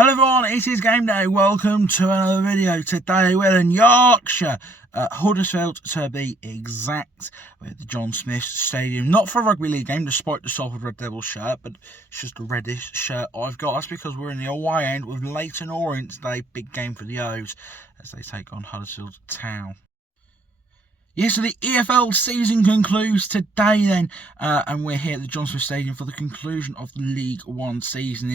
Hello everyone, it is Game Day. Welcome to another video. Today we're in Yorkshire, Huddersfield to be exact, with the John Smith Stadium. Not for a rugby league game, despite the Salford Red Devil shirt, but it's just a reddish shirt I've got. That's because we're in the away end with Leyton Orient today. Big game for the O's as they take on Huddersfield Town. Yes, so the EFL season concludes today then, and we're here at the John Smith Stadium for the conclusion of the League One season.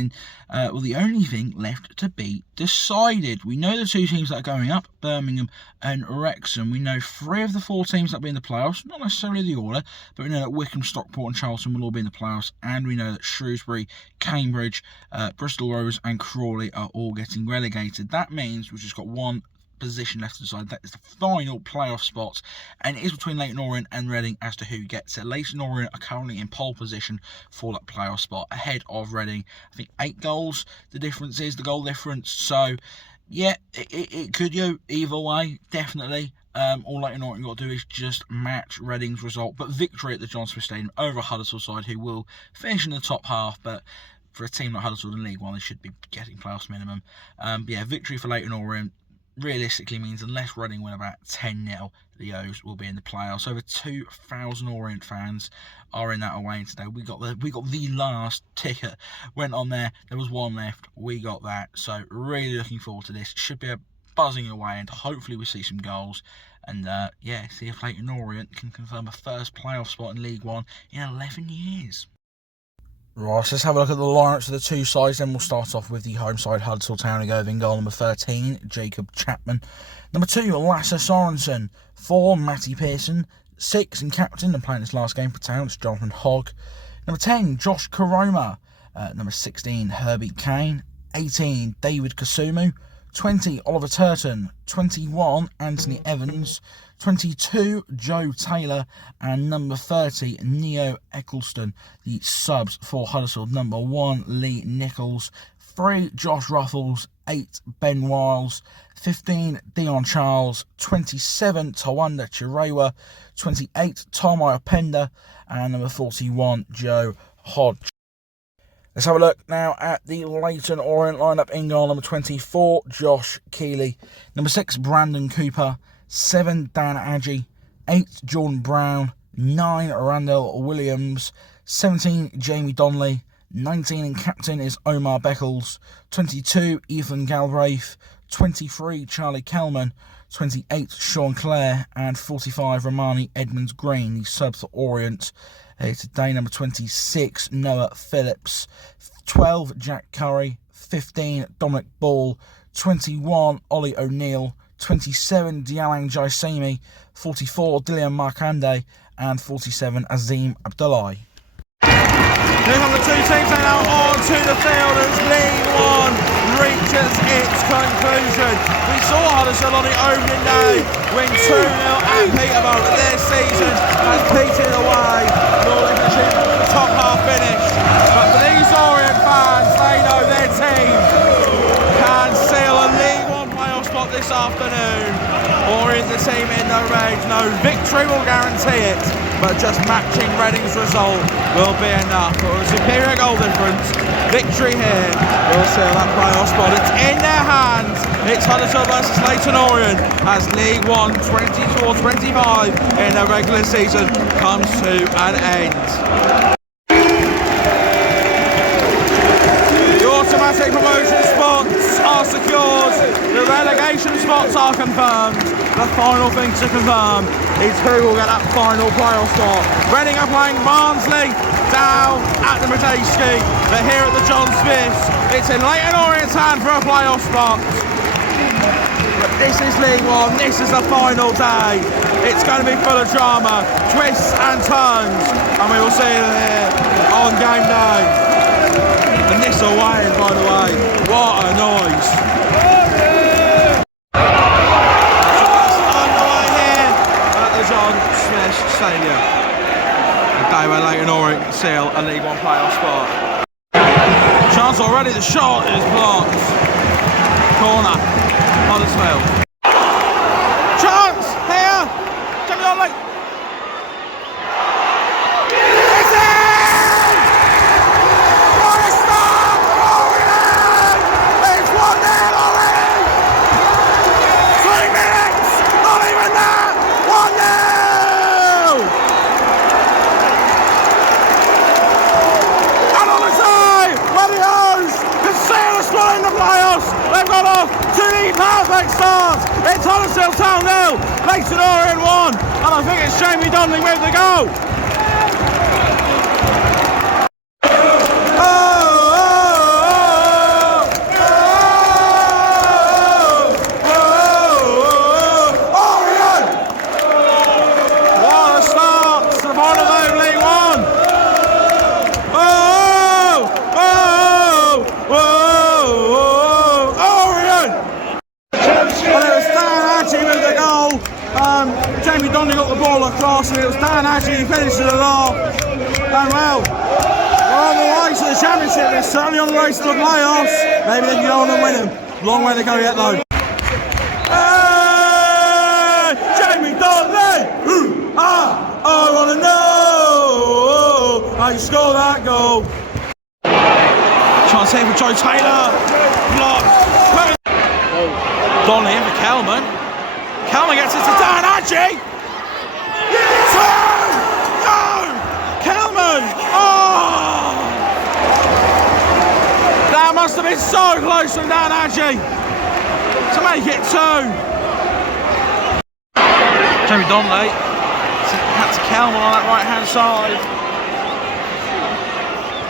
And the only thing left to be decided. We know the two teams that are going up, Birmingham and Wrexham. We know 3 of the 4 teams that will be in the playoffs, not necessarily the order, but we know that Wycombe, Stockport and Charlton will all be in the playoffs, and we know that Shrewsbury, Cambridge, Bristol Rovers and Crawley are all getting relegated. That means we've just got one position left to decide. That is the final playoff spot, and it is between Leyton Orient and Reading as to who gets it. Leyton Orient are currently in pole position for that playoff spot, ahead of Reading. I think 8 goals the difference is, the goal difference. So yeah, it could go either way, definitely. All Leyton Orient got to do is just match Reading's result, but victory at the John Smith Stadium over Huddersfield side, who will finish in the top half, but for a team like Huddersfield in League One, they should be getting playoffs minimum. Yeah, victory for Leyton Orient realistically means unless Reading win about 10-0, the O's will be in the playoffs. Over 2,000 Orient fans are in that away today. We got the last ticket went on there. There was one left. We got that. So really looking forward to this. Should be a buzzing away, and hopefully we see some goals. And yeah, see if Leyton Orient can confirm a first playoff spot in League One in 11 years. Right, so let's have a look at the lineups of the two sides. Then we'll start off with the home side, Huddersfield Town, and go in goal. Number 13, Jacob Chapman. Number 2, Lasse Sorensen. 4, Matty Pearson. 6, and captain, and playing his last game for Town, it's Jonathan Hogg. Number 10, Josh Karoma. Number 16, Herbie Kane. 18, David Kasumu. 20, Oliver Turton. 21, Anthony Evans. 22, Joe Taylor, and number 30, Neo Eccleston. The subs for Huddersfield: number 1, Lee Nichols, 3, Josh Ruffles, 8, Ben Wiles, 15, Dion Charles, 27, Tawanda Chirewa, 28, Tomai Openda, and number 41, Joe Hodge. Let's have a look now at the Leyton Orient lineup. In goal, number 24, Josh Keeley. Number 6, Brandon Cooper. 7, Dan Adjie. 8, Jordan Brown. 9, Randall Williams. 17, Jamie Donnelly. 19, and captain is Omar Beckles. 22, Ethan Galbraith. 23, Charlie Kelman. 28, Sean Clare. And 45, Romani Edmonds-Green, the sub for Orient. Today, number 26, Noah Phillips. 12, Jack Curry. 15, Dominic Ball. 21, Ollie O'Neill. 27, Dialang Jaisemi. 44, Dillian Markande. And 47, Azim Abdullahi. Here come the two teams now onto the field as League One reaches its conclusion. We saw Huddersfield on the opening day win 2-0 at Peterborough, but their season has petered away. Norwich achieved the top half finish. But for these Orient fans, they know their team can seal a League One playoff spot this afternoon. Orient, the team in the red, no victory will guarantee it, but just matching Reading's result will be enough. For a superior goal difference, victory here will seal that playoff spot. It's in their hands. It's Huddersfield versus Leyton Orient as League One 24-25 in the regular season comes to an end. The automatic promotion spots are secured. The relegation spots are confirmed. The final thing to confirm is who will get that final playoff spot. Reading are playing Barnsley down at the Madejski, but here at the John Smith, it's in Leyton Orient's hand for a playoff spot. But this is League One, this is the final day. It's going to be full of drama, twists and turns, and we will see it here on game day. And this away, by the way, what a noise. Stadium. A day where Leyton Orient can seal a League One playoff spot. Chance already, the shot is blocked. Corner, Huddersfield. Chance here, Jamie Donnelly. It's in! What a start for Orient! perfect start. It's Huddersfield Town 0, Leyton Orient 1, and I think it's Jamie Donnelly with the goal. Jamie Donnelly got the ball across, and it was Dan Ashley who finished it off. And well, we're on the way to the championship. They're certainly on the race to the playoffs. Maybe they can go on and win them. Long way to go yet, though. Hey, Jamie Donnelly! I want to know how you score that goal. Chance here for Joe Taylor. Blocked. Donnelly in for Kelman. Kelman gets it to Dan Adji. No! Kelman! Oh! That must have been so close from Dan Adji to make it 2. Jamie Donnelly. Had to Kelman on that right hand side.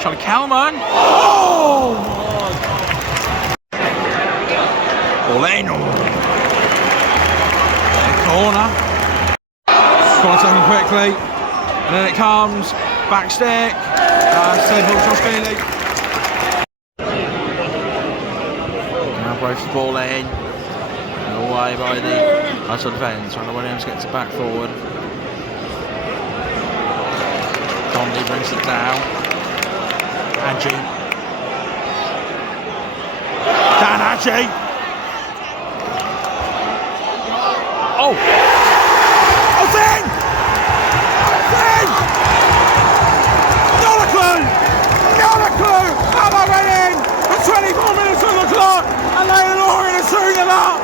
Trying to Kelman. Oh! Leyton. Corner. Scored something quickly. And then it comes. Back stick. Save ball, Josh Bailey. Now breaks the ball in. Away by the outside defence. Ryan Williams gets it back forward. Donnelly brings it down. Adji. Dan Adji. Oh! Oh, Finn! Finn! Not a clue! Not a clue! How I went in with 24 minutes on the clock, and Leyton Orient are 2-0 up!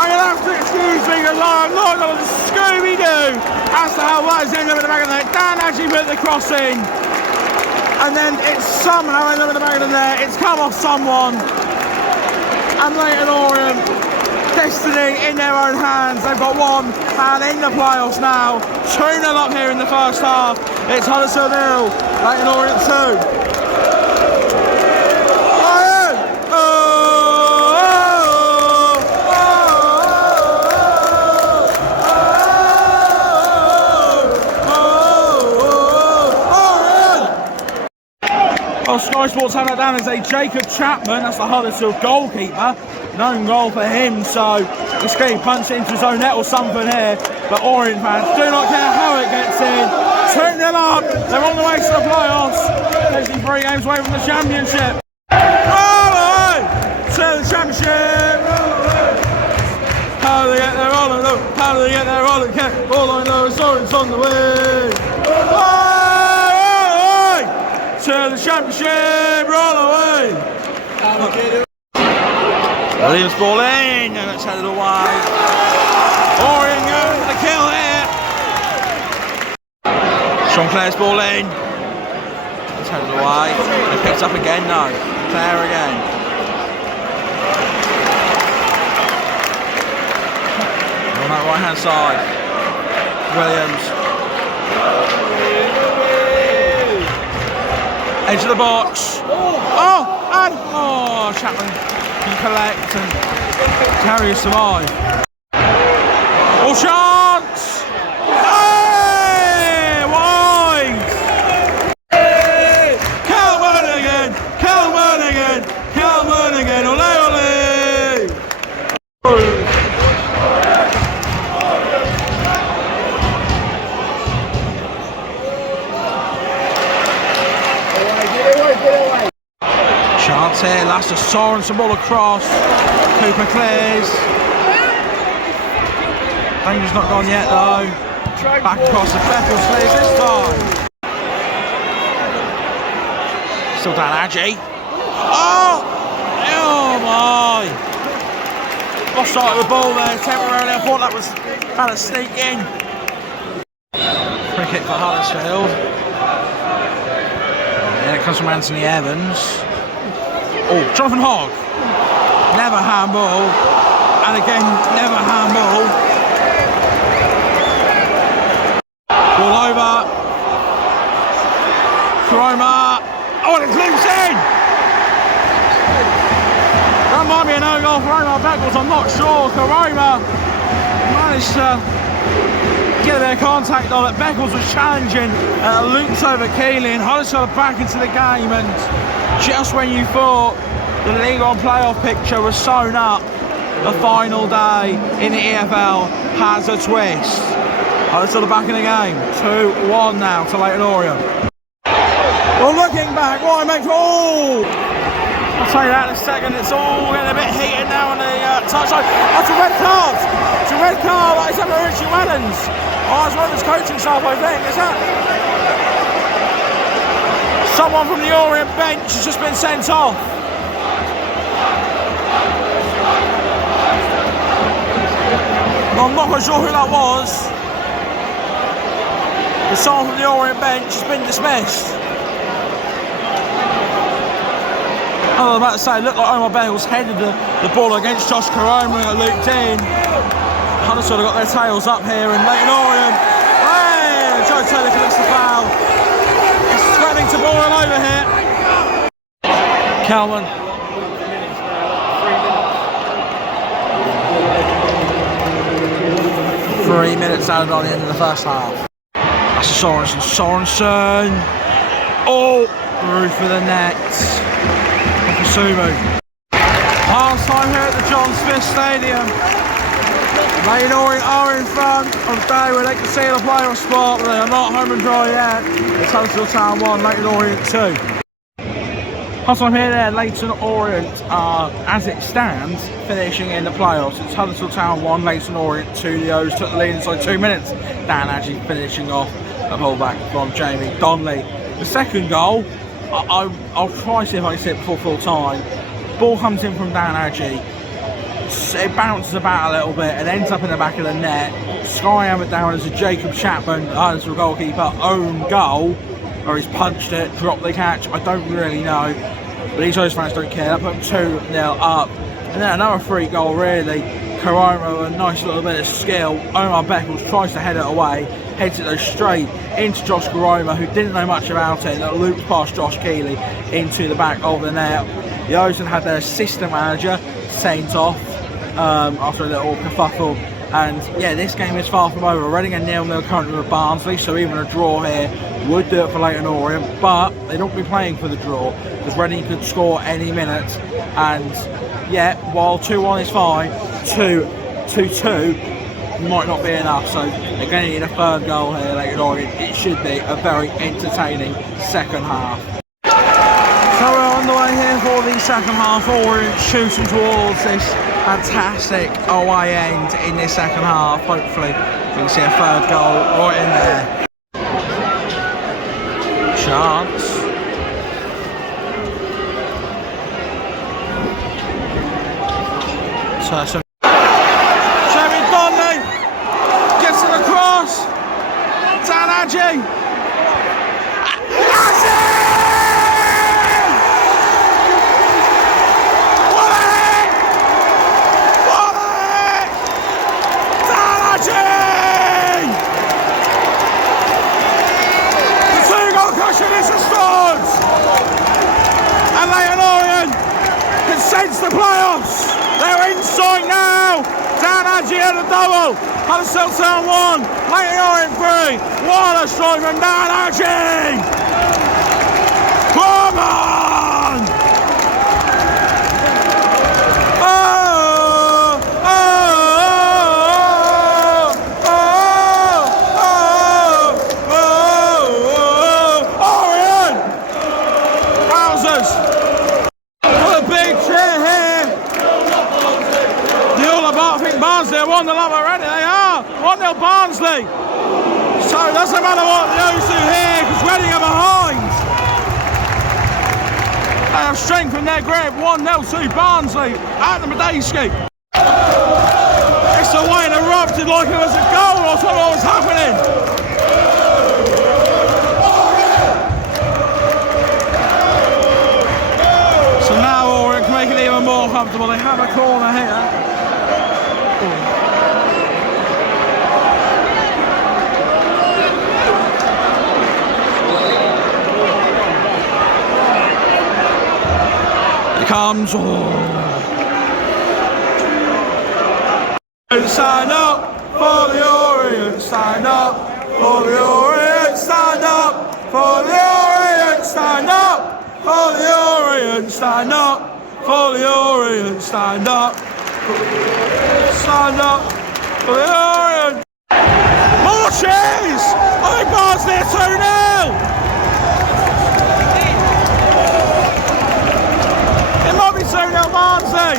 I'm going to have to excuse me because I'm not going to Scooby-Doo as to how that is ended up in the back of the net. Dan actually put the cross in, and then it's somehow ended up in the back of the net. It's come off someone, and Leyton Orient, destiny in their own hands. They've got one and in the playoffs now. 2-0 up here in the first half. It's Huddersfield 0, Leyton Orient 2. Well, Sky Sports have that down as a Jacob Chapman, that's the Huddersfield goalkeeper. Known goal for him, so this game punts it into his own net or something here. But Orient fans do not care how it gets in. 2-0 up, they're on the way to the playoffs. Basically 3 games away from the championship. Oh, to the championship. How do they get there all alone? How do they get there all again? All I know is Orient's on the way. To the championship, roll away. Williams ball in, and it's headed away. Orient going for the kill here. Sean Clare's ball in. It's headed away. And it picks up again, no. Clare again. On that right hand side. Williams. Edge of the box. Oh, and Chapman can collect and carry survive. Oh, chance! Hey, wide! Hey! Kelman again! Kelman again! Kelman again! Ole, ole! Chance here, Leicester soaring some ball across. Cooper clears. Danger's not gone yet though. Back across the Sheffield clears this time. Still Dan Adji. Oh! Oh my! Lost sight of the ball there temporarily. I thought that was trying to sneak in. Free kick for Huddersfield. And it comes from Anthony Evans. Oh, Jonathan Hogg. Never handball. And again, never handball. Ball over. Chroma. Oh, and it's loose in! That might be a no-goal for Omar Beckles, I'm not sure. Chroma managed to get a bit of contact on it. Beckles was challenging, looped over Keeling. Huddersfield back into the game, and just when you thought the League One playoff picture was sewn up, the final day in the EFL has a twist. Huddersfield back in the game, 2-1 now to Leyton Orient. Well, looking back, what I make I'll tell you that in a second. It's all getting a bit heated now on the touchline. That's a red card. It's a red card. That is up for Richie Wellens. Oh, it's one of his coaching staff, I think. Is that someone from the Orient bench has just been sent off? I'm not quite sure who that was. The someone from the Orient bench has been dismissed. I was about to say, it looked like Omar Beckles headed the ball against Josh Chroma and looped in. Huddersfield have got their tails up here, and Leyton Orient. Hey! Joe Taylor collects the foul. It's threatening to ball him over here. Kelman. 3 minutes added on the end of the first half. That's Sorensen. Sorensen. Oh, roof of the net. Sumu. Half time here at the John Smith Stadium. Leyton Orient are in front on the day where they can see the playoff spot, but they are not home and dry yet. It's Huddersfield Town 1, Leyton Orient 2. Half time here there, Leyton Orient are, as it stands, finishing in the playoffs. It's Huddersfield Town 1, Leyton Orient 2. The O's took the lead inside 2 minutes. Dan actually finishing off a pullback from Jamie Donnelly. The second goal, I'll try to see if I can see it before full time. Ball comes in from Dan Adji. It bounces about a little bit and ends up in the back of the net. Sky hammered down as a Jacob Chapman, Huddersfield goalkeeper, own goal, or he's punched it, dropped the catch. I don't really know, but these O's fans don't care. That put them 2-0 up. And then another free goal, really. Chroma, a nice little bit of skill. Omar Beckles tries to head it away, heads it straight into Josh Chroma, who didn't know much about it, that looped past Josh Keeley into the back of the net. The O's had their assistant manager sent off after a little kerfuffle, and yeah, this game is far from over. Reading are 0-0 currently with Barnsley, so even a draw here would do it for Leyton Orient, but they don't be playing for the draw because Reading could score any minute, and yeah, while 2-1 is fine, 2-2 might not be enough, so they're going to need a third goal here, Leyton Orient. It should be a very entertaining second half. So we're on the way here for the second half. Orient shooting towards this fantastic away end in this second half. Hopefully we can see a third goal right in there. Chance. So Jamie Donnelly gets it across. Dan Adji. Sense the playoffs. They're inside now. Dan Adji at the double. Huddersfield Town 1, Leyton Orient 3. What a strike from Dan Adji. Come on. Oh, oh, oh, oh, oh, Orient. Wowzers. Barnsley are 1-0 up already, they are! 1-0 Barnsley! So it doesn't matter what the O's do here, because Reading are behind! They have strength in their grip, 1-0 to Barnsley at the Medeski. It's the way it erupted like it was a goal or something what was happening! So now Orient can make it even more comfortable. They have a corner here. It comes. Stand up for the Orient. Stand up for the Orient. Stand up for the Orient. Stand up for the Orient. Stand up for the Orient. Stand up. Stand up for the Orient. More cheers! I think Barnsley are 2-0. It might be 2-0 Barnsley.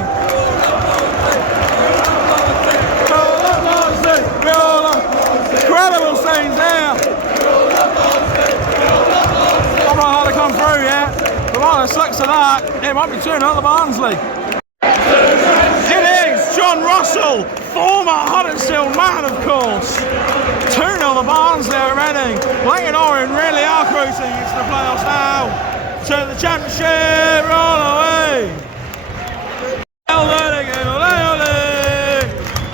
Incredible scenes there. I don't know how to come through yet, but by the looks of that, it might be 2-0 to Barnsley. It is John Russell, former Huddersfield man, of course. 2-0 to Barnsley already. Leyton Orient really are cruising into the playoffs now. To the championship, all the way. Calvert again, ole ole.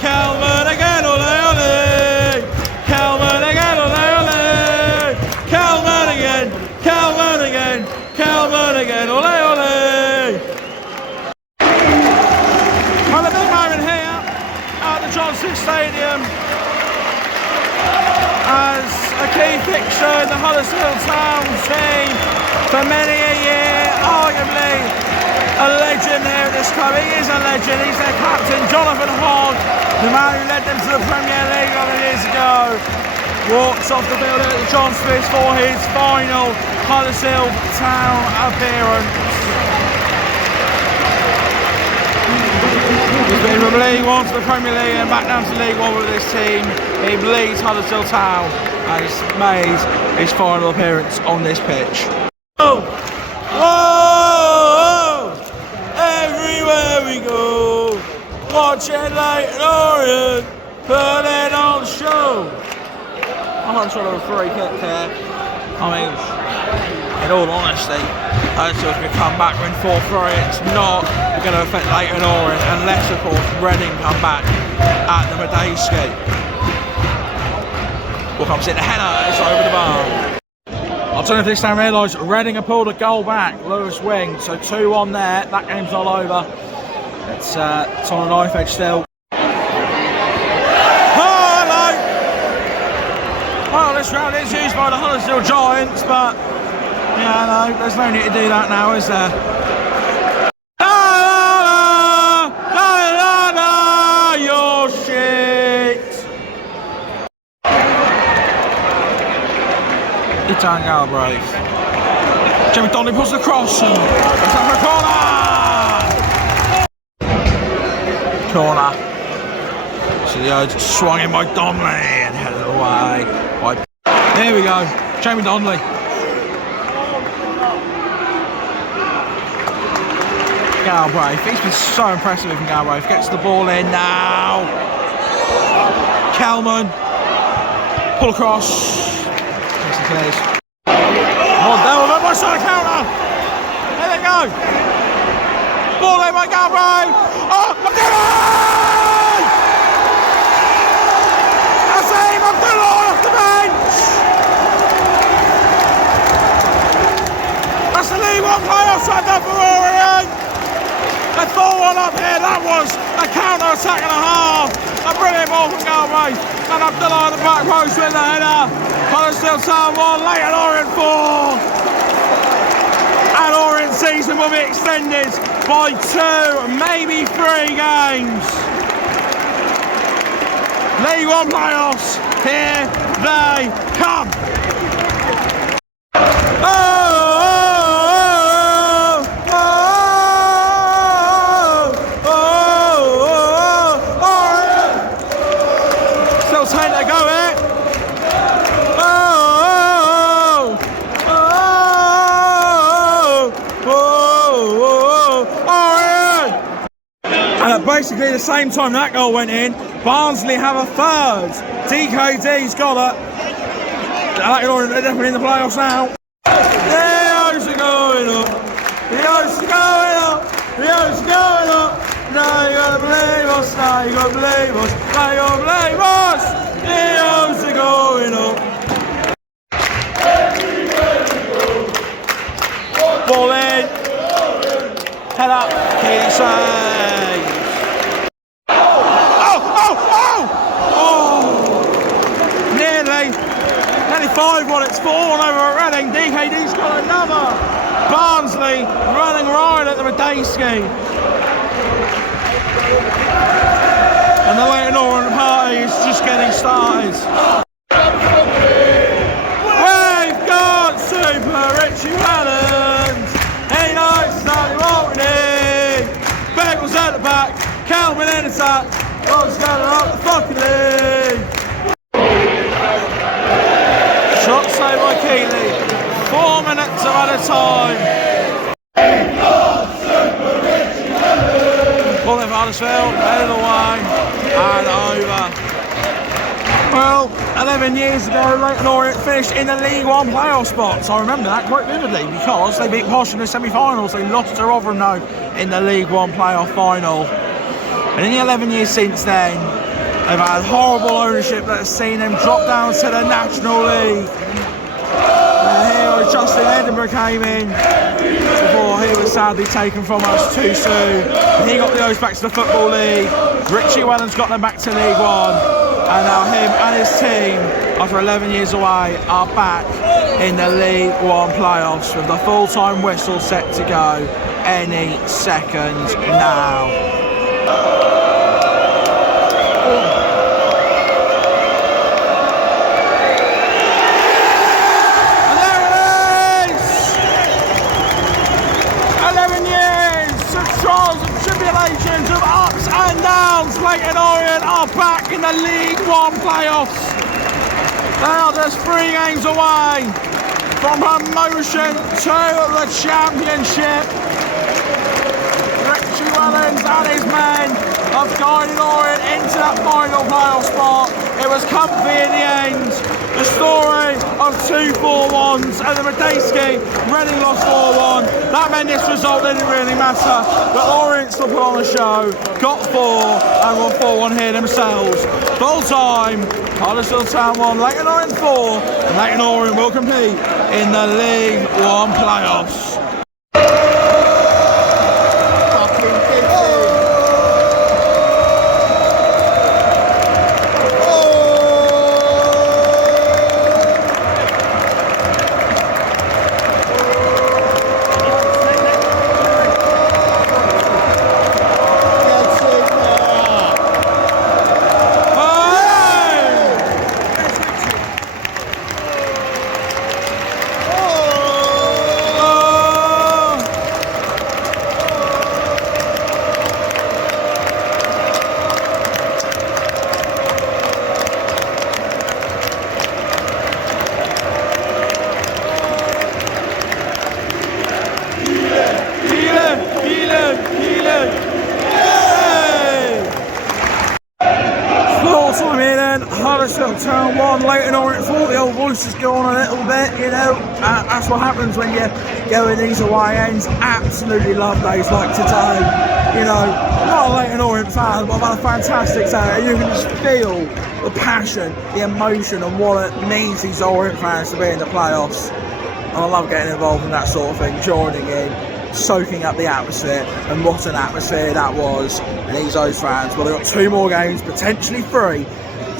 Calvert again, ole ole. Calvert again, ole ole. Calvert again, Calvert again, Calvert again, ole ole. Well, a big moment here at the John Smith Stadium as a key fixture in the Huddersfield Town team for many a year, arguably a legend here at this club. He is a legend. He's their captain, Jonathan Hogg, the man who led them to the Premier League a couple of years ago. Walks off the field at John Smith for his final Huddersfield Town appearance. He's been from League One to the Premier League and back down to League One with this team. He leads Huddersfield Town and he's made his final appearance on this pitch. Oh! Whoa! Everywhere we go, watching Leyton Orient, putting on show. I'm not sure of a free kick here. I mean, in all honesty, Huddersfield can come back win 4-3. It's not going to affect Leyton Orient unless, of course, Reading come back at the Madejski. Well, comes in the header, it's over the bar. I don't know if this time realised Reading have pulled a goal back, Lewis Wing, so 2-1 there. That game's all over. It's on a knife edge still. Well, this round is used by the Huddersfield Giants, but yeah, no, there's no need to do that now, is there? You're shit. It's on Galbraith. Jimmy Donnelly puts the cross and it's up for a corner. Corner. So the odds swung in by Donnelly and headed away. There we go, Jamie Donnelly. Galbraith, he's been so impressive from Galbraith. Gets the ball in now. Kelman, pull across. Oh, Devil, my side counter. There they go. Ball in by Galbraith. Oh, McElhenney! Azim Abdullah off the bench. That's the League One playoff side up for Orient. A 4-1 up here. That was a counter attack and a half. A brilliant ball from Galbraith. And Abdullah on the back post with the header. Huddersfield Town 1, Leyton Orient 4. And Orient season will be extended by 2, maybe 3 games. League One playoffs, here they come. Still taking a go here. And at basically the same time that goal went in, Barnsley have a third. DKD's got it. They're definitely in the playoffs now. The O's are going up. The O's are going up. The O's are going up. believe us, now you gotta believe us, now you gotta believe us. The odds are going up. Ball in. Head up. Keely saves. Nearly 5-1, it's 4-1 over at Reading. DKD's got another. Barnsley running right at the Medeski. And the Leyton Orient party is just getting started. We've got Super Richie Reynolds. He knows exactly what we need. Beckles at the back, Calvin in the sack. What's going up the fucking league? Shot saved by Keely. 4 minutes of added time. Ball in for Huddersfield, headed away and over. Well, 11 years ago, Leyton Orient finished in the League One playoff spots. I remember that quite vividly because they beat Posh in the semi-finals. They lost to Rotherham though in the League One playoff final. And in the 11 years since then, they've had horrible ownership that has seen them drop down to the National League. Here Justin Edinburgh came in before he was sadly taken from us too soon. He got the O's back to the Football League. Richie Wellens got them back to League One. And now him and his team, after 11 years away, are back in the League One playoffs with the full-time whistle set to go any second now. Tribulations of ups and downs. Leyton Orient are back in the League One playoffs. They are just 3 games away from promotion to the Championship. Richie Wellens and his men have guided Orient into that final playoff spot. It was comfy in the end. The story of 2 4-1s and the Medeski, Reading lost 4-1. That meant this result didn't really matter. But Orient still put on the show, got 4 and won 4-1 here themselves. Full time, Huddersfield Town 1, Leyton Orient 4, and Leyton Orient will compete in the League One playoffs. Huddersfield Town 1, Leyton Orient 4. The old voices go on a little bit, you know. That's what happens when you go in these away ends. Absolutely love days like today. You know, not a Leyton Orient fan, but I've had a fantastic day. And you can just feel the passion, the emotion, and what it means these Orient fans to be in the playoffs. And I love getting involved in that sort of thing, joining in, soaking up the atmosphere, and what an atmosphere that was. And these O's fans, well, they've got 2 more games, potentially 3,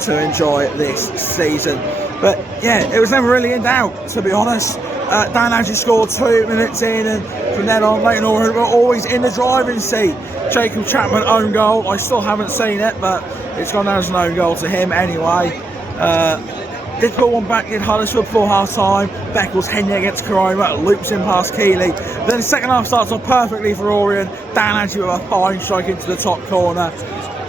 to enjoy this season. But yeah, it was never really in doubt, to be honest. Dan actually scored 2 minutes in, and from then on, Leyton Orient were always in the driving seat. Jacob Chapman own goal. I still haven't seen it, but it's gone down as an own goal to him anyway. Did put one back in Huddersfield before half time. Beckles heading against Karoma, loops in past Keely. Then the second half starts off perfectly for Orient. Dan actually with a fine strike into the top corner.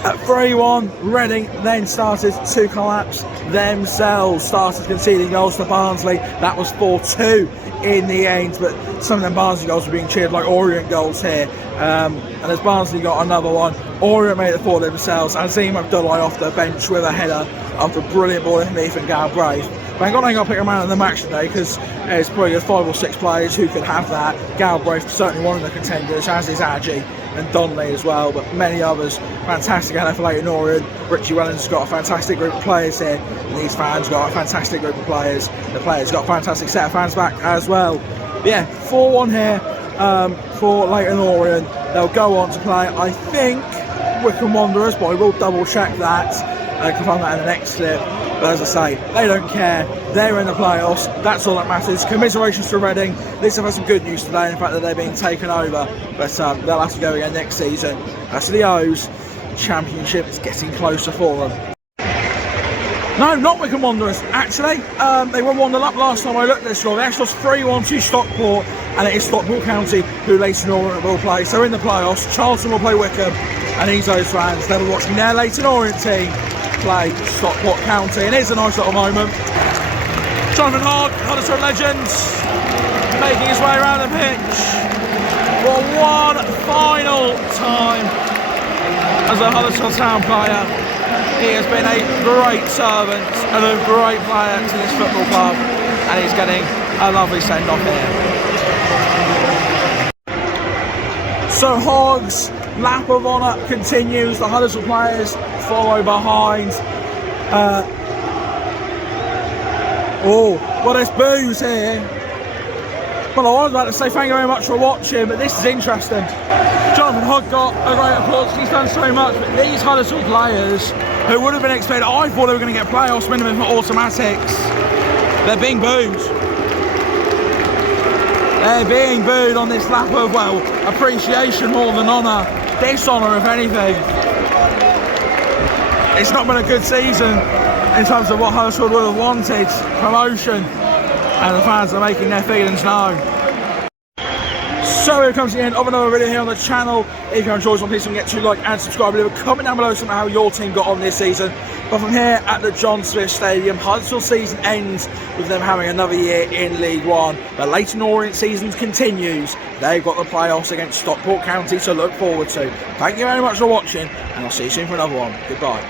At 3-1, Reading then started to collapse themselves, started conceding goals to Barnsley. That was 4-2 in the end, but some of them Barnsley goals were being cheered like Orient goals here. And as Barnsley got another one, Orient made it for themselves. Azim Abdullah off the bench with a header after a brilliant ball from Ethan Galbraith. But I'm going to pick a man of the match today because there's probably 5 or 6 players who could have that. Galbraith certainly one of the contenders, as is Adji. and Donnelly as well, but many others. Fantastic NFL for Leyton Orient. Richie Wellens has got a fantastic group of players here, and these fans got a fantastic group of players. The players got a fantastic set of fans back as well. But yeah, 4-1 here for Leyton Orient. They'll go on to play, I think, Wycombe Wanderers, but I will double check that and confirm that in the next clip. But as I say, they don't care. They're in the playoffs. That's all that matters. Commiserations to Reading. Leeds have had some good news today, in the fact that they're being taken over. But they'll have to go again next season. As to the O's, Championship is getting closer for them. No, not Wycombe Wanderers. Actually, they were 1-0 up last time I looked at this score. They actually lost 3-1 to Stockport, and it is Stockport County who Leyton Orient will play. So in the playoffs, Charlton will play Wycombe, and these O's fans, they'll be watching their Leyton Orient team play Stockport County, and it's a nice little moment. Jonathan Hogg, Huddersfield legend, making his way around the pitch for one final time as a Huddersfield Town player. He has been a great servant and a great player to this football club, and he's getting a lovely send-off here. So Hogg's lap of honour continues. The Huddersfield players follow behind. Well, there's boos here. Well, I was about to say thank you very much for watching, but this is interesting. Jonathan Hogg got a great applause. He's done so much, but these Huddersfield players, who would have been expected, I thought they were going to get playoffs minimum for automatics, they're being booed. They're being booed on this lap of, well, appreciation more than honour. Dishonour, if anything. It's not been a good season in terms of what Huddersfield would have wanted. Promotion. And the fans are making their feelings known. So here comes the end of another video here on the channel. If you enjoyed this one, please don't forget to like and subscribe. Leave a comment down below how your team got on this season. But from here at the John Smith Stadium, Huddersfield season ends with them having another year in League One. The Leyton Orient season continues. They've got the playoffs against Stockport County to look forward to. Thank you very much for watching, and I'll see you soon for another one. Goodbye.